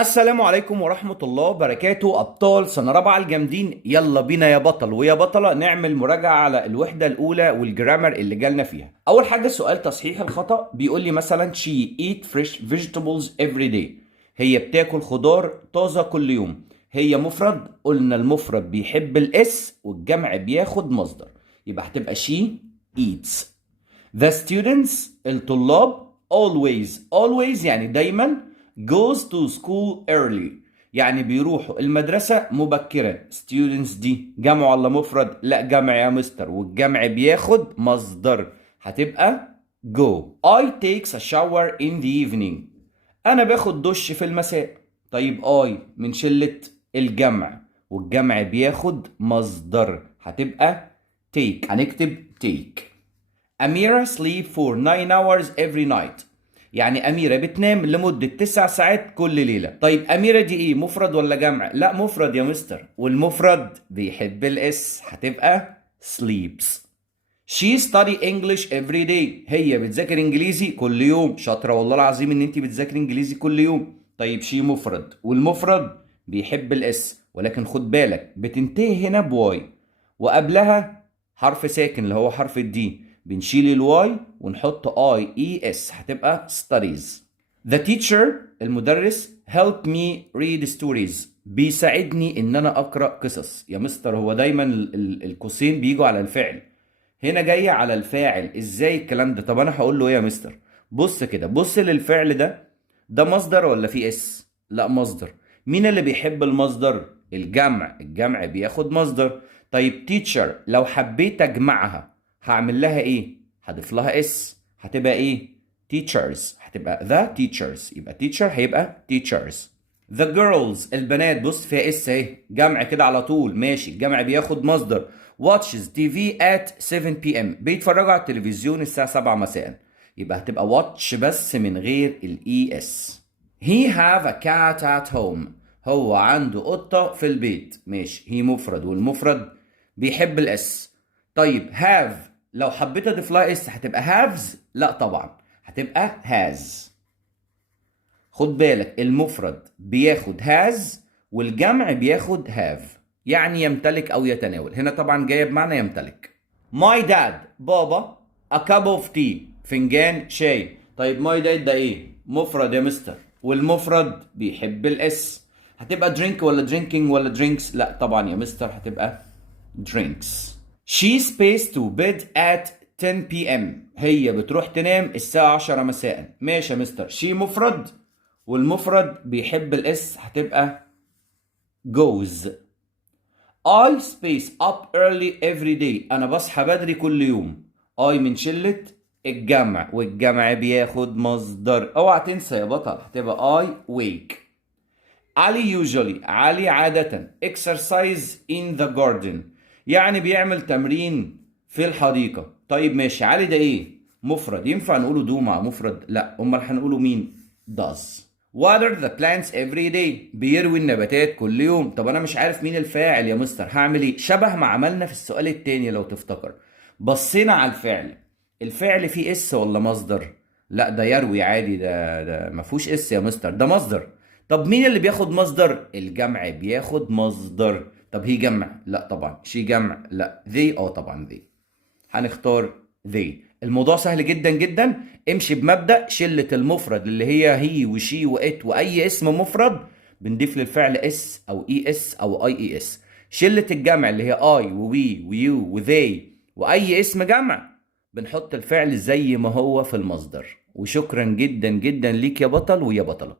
السلام عليكم ورحمة الله وبركاته. أبطال سنة رابعة الجامدين، يلا بينا يا بطل ويا بطلة نعمل مراجعة على الوحدة الأولى والجرامر اللي جالنا فيها. أول حاجة سؤال تصحيح الخطأ، بيقول لي مثلا she eat fresh vegetables every day. هي بتاكل خضار طازة كل يوم. هي مفرد، قلنا المفرد بيحب الاس والجمع بياخد مصدر، يبقى هتبقى she eats. The students الطلاب always يعني دايما goes to school early يعني بيروحوا المدرسة مبكرا. students دي جمع ولا مفرد؟ لا جمع يا مستر، والجمع بياخد مصدر، هتبقى go. I takes a shower in the evening. أنا باخد دش في المساء. طيب I من شلة الجمع والجمع بياخد مصدر، هتبقى take، هنكتب take. أميرة sleep for 9 hours every night. يعني أميرة بتنام لمدة 9 ساعات كل ليلة. طيب أميرة دي إيه؟ مفرد ولا جمع؟ لا مفرد يا مستر، والمفرد بيحب الإس، هتبقى sleeps. She study English every day. هي بتذاكر إنجليزي كل يوم. شاطرة والله العظيم إن أنت بتذاكر إنجليزي كل يوم. طيب she مفرد، والمفرد بيحب الإس، ولكن خد بالك بتنتهي هنا بواي وقبلها حرف ساكن اللي هو حرف الدي، بنشيل الواي ونحط اي اي اس، هتبقى studies. The teacher المدرس help me read stories. بيساعدني ان انا اقرا قصص. يا مستر هو دايما القوسين بيجوا على الفعل، هنا جاي على الفاعل، ازاي الكلام ده؟ طب انا هقول له ايه يا مستر؟ بص كده، بص للفعل ده مصدر ولا في اس؟ لا مصدر. مين اللي بيحب المصدر؟ الجمع بياخد مصدر. طيب teacher لو حبيت اجمعها هعمل لها ايه؟ هضيف لها اس، هتبقى ايه؟ teachers، هتبقى the teachers، يبقى teacher هيبقى teachers. the girls البنات، بص فيها اس اهي، جمع كده على طول، ماشي، الجمع بياخد مصدر. watches TV at 7 p.m. بيتفرجوا على التلفزيون الساعة 7 مساء، يبقى هتبقى watch بس من غير الاي اس. he have a cat at home. هو عنده قطة في البيت، ماشي، هي مفرد والمفرد بيحب الاس. طيب have لو حبيت اضيف لها اس هتبقى haves؟ لا طبعا، هتبقى has. خد بالك المفرد بياخد has والجمع بياخد have، يعني يمتلك او يتناول. هنا طبعا جايه بمعنى يمتلك. my dad بابا a cup of tea فنجان شاي. طيب my dad ده ايه؟ مفرد يا مستر، والمفرد بيحب الاس، هتبقى drink ولا drinking ولا drinks؟ لا طبعا يا مستر، هتبقى drinks. She pays to bed at 10 p.m. هي بتروح تنام الساعة 10 مساء. ماشي يا مستر، she مفرد والمفرد بيحب الاس، هتبقى goes. I space up early every day. أنا بصحى بدري كل يوم. I من شلة الجمع والجمع بياخد مصدر، اوعى تنسى يا بطل، هتبقى I wake. علي علي عادة exercise in the garden يعني بيعمل تمرين في الحديقة. طيب ماشي، علي ده ايه؟ مفرد، ينفع نقوله do مع مفرد؟ لا، امال هنقوله مين؟ does. water the plants every day بيروي النباتات كل يوم. طب انا مش عارف مين الفاعل يا مستر، هعمل ايه؟ شبه ما عملنا في السؤال التاني لو تفتكر، بصينا على الفعل فيه اس ولا مصدر؟ لا ده يروي عادي، ده ما فيهوش اس يا مستر، ده مصدر. طب مين اللي بياخد مصدر؟ الجمع بياخد مصدر. طب هي جمع؟ لا طبعا. شي جمع؟ لا. they طبعا they، هنختار they. الموضوع سهل جدا جدا، امشي بمبدأ شلة المفرد اللي هي وشي وات واي اسم مفرد بنضيف للفعل اس او اي اس او اي اي اس. شلة الجمع اللي هي اي ووي ويو وذي واي اسم جمع بنحط الفعل زي ما هو في المصدر. وشكرا جدا جدا ليك يا بطل ويا بطلة.